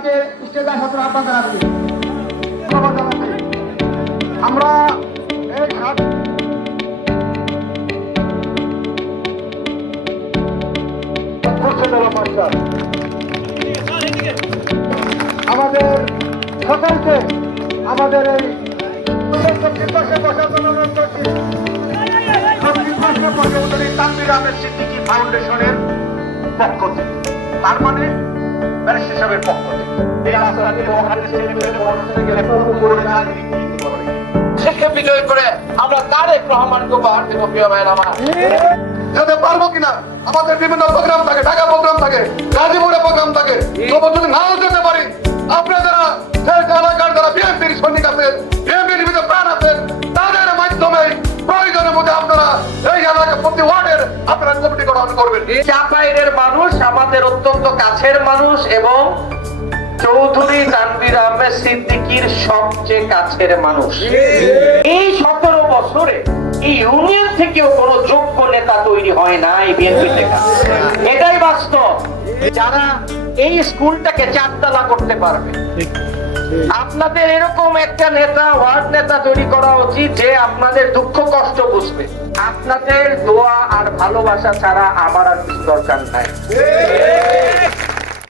আজকে স্টেজে আসার জন্য আহ্বান জানাচ্ছি। ধন্যবাদ জানাচ্ছি। আমরা এই আমাদের সকলকে আমাদের এই তানভীর আহমেদ সিদ্দিকী ফাউন্ডেশনের পক্ষ থেকে, তার মানে ব্যারিস্টার সাহেবের পক্ষ থেকে বিজয় করে আমরা তারেক রহমানকে উপহার দেব। প্রিয় ভাইয়ের আমার, যেতে পারবো কিনা, আমাদের বিভিন্ন প্রোগ্রাম থাকে, ঢাকা প্রোগ্রাম থাকে, গাজীপুরে প্রোগ্রাম থাকে, তবু যদি নাও যেতে পারি, আপনারা এলাকার যারা বিএনপির সৈনিক আছেন, বিএনপির ভিতরে প্রাণ আছেন, তাদের মাধ্যমে প্রয়োজনের মধ্যে আপনারা এই এলাকা প্রতি ওয়ার্ডের আপনারা কমিটি গঠন করবেন। চাপাইয়ের মানুষ আমাদের অত্যন্ত কাছের মানুষ এবং চৌধুরী তানভীর আহমেদ সিদ্দিকীর সবচেয়ে কাছের মানুষ। এই 17 বছরে এই ইউনিয়ন থেকেও কোনো যোগ্য নেতা তৈরি হয় নাই বিএনপি থেকে। এটাই বাস্তব। যারা এই স্কুলটাকে চারতলা করতে পারবে, আপনাদের এরকম একটা নেতা, ওয়ার্ড নেতা তৈরি করা উচিত যে আপনাদের দুঃখ কষ্ট বুঝবে। আপনাদের দোয়া আর ভালোবাসা ছাড়া আমার আর কিছু দরকার নাই।